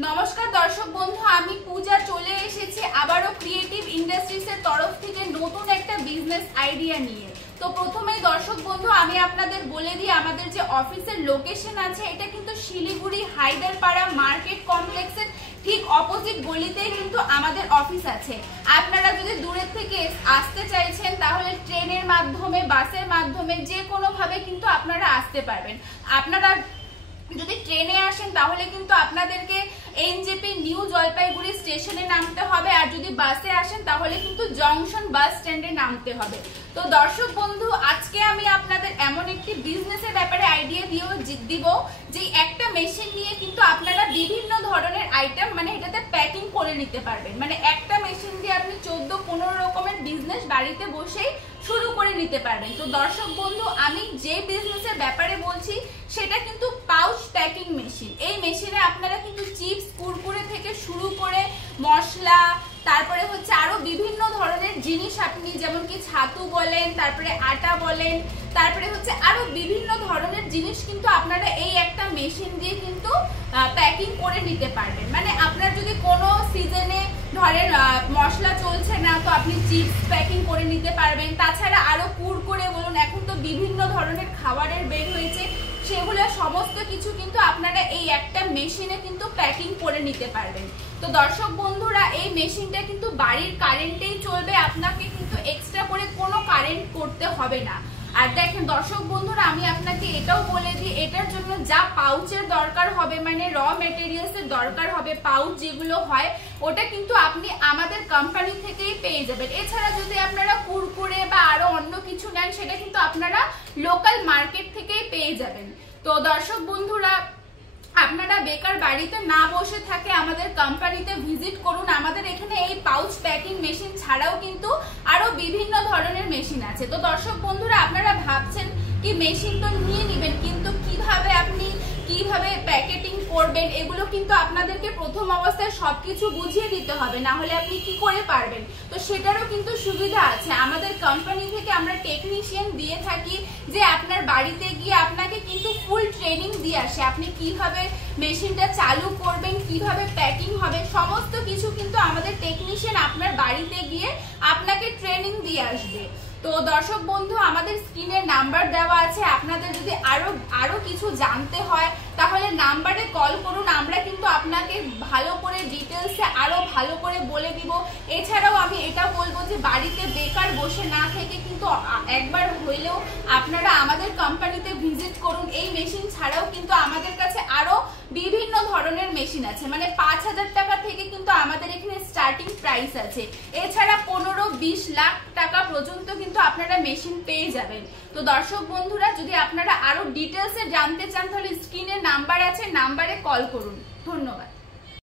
নমস্কার দর্শক বন্ধু, আমি পূজা চলে এসেছি আবারও ক্রিয়েটিভ ইন্ডাস্ট্রিজ এর তরফ থেকে নতুন একটা বিজনেস আইডিয়া নিয়ে। তো প্রথমেই দর্শক বন্ধু আমি আপনাদের বলে দিই, আমাদের যে অফিসের লোকেশন আছে এটা কিন্তু শিলিগুড়ি হায়দারপাড়া মার্কেট কমপ্লেক্সের ঠিক অপোজিট গলিতেই কিন্তু আমাদের অফিস আছে। আপনারা যদি দূরের থেকে আসতে চাইছেন তাহলে ট্রেনের মাধ্যমে, বাসের মাধ্যমে যে কোনো ভাবে কিন্তু আপনারা আসতে পারবেন। আপনারা যদি ট্রেনে আসেন তাহলে কিন্তু আপনাদেরকে এনজেপি নিউ জলপাইগুড়ি স্টেশনে নামতে হবে, আর যদি বাসে আসেন তাহলে কিন্তু জংশন বাস স্ট্যান্ডে নামতে হবে। তো দর্শক বন্ধু, আজকে আমি আপনাদের এমন একটি বিজনেসের ব্যাপারে আইডিয়া দিব যে একটা মেশিন নিয়ে কিন্তু আপনারা বিভিন্ন ধরনের আইটেম এটাতে প্যাকিং করে নিতে পারবেন। একটা মেশিন দিয়ে আপনি 14-15 রকমের বিজনেস বাড়িতে বসেই শুরু করে নিতে পারবেন। তো দর্শক বন্ধু, আমি যে বিজনেসের ব্যাপারে বলছি সেটা কিন্তু পাউচ প্যাকিং মেশিন। এই মেশিনে আপনারা কিন্তু চিপস, কুরকুরে থেকে শুরু করে মশলা, তারপরে হচ্ছে আরো বিভিন্ন ধরনের জিনিস, আপনি যেমন কি ছাতু বলেন, তারপরে আটা বলেন, তারপরে হচ্ছে আরো বিভিন্ন ধরনের জিনিস কিন্তু আপনারা এই একটা মেশিন দিয়ে কিন্তু প্যাকিং করে নিতে পারবেন। আপনার যদি কোনো সিজনে ধরেন মশলা চলছে না, তো আপনি চিপস প্যাকিং করে নিতে পারবেন। তাছাড়া আরো কুরকুরে বলুন, এখন তো বিভিন্ন ধরনের খাবারের বের হয়েছে, সেগুলো সমস্ত কিছু কিন্তু আপনারা এই একটা মেশিনে কিন্তু প্যাকিং করে নিতে পারবেন। তো দর্শক বন্ধুরা, এই মেশিনটা কিন্তু বাড়ির কারেন্টেই চলবে, আপনাকে কিন্তু এক্সট্রা করে কোনো কারেন্ট করতে হবে না। আর দেখেন দর্শক বন্ধুরা, আমি আপনাকে এটাও বলে দিই, এটার জন্য যা পাউচের দরকার হবে, র মেটেরিয়ালস এর দরকার হবে, পাউচ যেগুলো হয় ওটা কিন্তু আপনি আমাদের কোম্পানি থেকেই পেয়ে যাবেন। এছাড়া যদি আপনারা কুরকুরে বা আরো অন্য কিছু নেন সেটা কিন্তু আপনারা লোকাল মার্কেট থেকেই পেয়ে যাবেন। তো দর্শক বন্ধুরা, আপনারা বেকার বাড়িতে না বসে থাকে আমাদের কোম্পানিতে ভিজিট করুন। আমাদের এখানে এই পাউচ প্যাকিং মেশিন ছাড়াও কিন্তু আরো বিভিন্ন ধরনের মেশিন আছে। তো দর্শক বন্ধুরা, আপনারা ভাবছেন কি মেশিন তো নিয়ে নেবেন, কিন্তু কিভাবে প্যাকেটিং করবেন এগুলো কিন্তু আপনাদেরকে প্রথম অবস্থায় সবকিছু বুঝিয়ে দিতে হবে, না হলে আপনি কি করে পারবেন। তো সেটারও কিন্তু সুবিধা আছে, আমাদের কোম্পানি থেকে আমরা টেকনিশিয়ান দিয়ে থাকি যে আপনার বাড়িতে গিয়ে আপনাকে কিন্তু ফুল ট্রেনিং দিয়ে আসে, আপনি কিভাবে মেশিনটা চালু করবেন, কিভাবে প্যাকিং হবে, সমস্ত কিছু কিন্তু আমাদের টেকনিশিয়ান আপনার বাড়িতে গিয়ে আপনাকে ট্রেনিং দিয়ে আসবে। তো দর্শক বন্ধু, আমাদের স্ক্রিনে নাম্বার দেওয়া আছে, আপনাদের যদি আরো কিছু জানতে হয় তাহলে নাম্বারে কল করুন, আমরা কিন্তু আপনাকে ভালো করে ডিটেলসে আরো ভালো করে বলে দিব। এছাড়াও আমি এটা বলবো যে বাড়িতে বেকার বসে না থেকে কিন্তু একবার হইলেও আপনারা আমাদের কোম্পানিতে ভিজিট করুন। এই মেশিন ছাড়াও কিন্তু আমাদের কাছে আরো বিভিন্ন ধরনের মেশিন আছে, 5,000 টাকা থেকে কিন্তু আমাদের এখানে স্টার্টিং প্রাইস আছে। এছাড়া 15-20 লাখ টাকা পর্যন্ত কিন্তু আপনারা মেশিন পেয়ে যাবেন। তো দর্শক বন্ধুরা, যদি আপনারা আরো ডিটেলসে জানতে চান তাহলে স্ক্রিনে নাম্বার আছে, নাম্বারে কল করুন। ধন্যবাদ।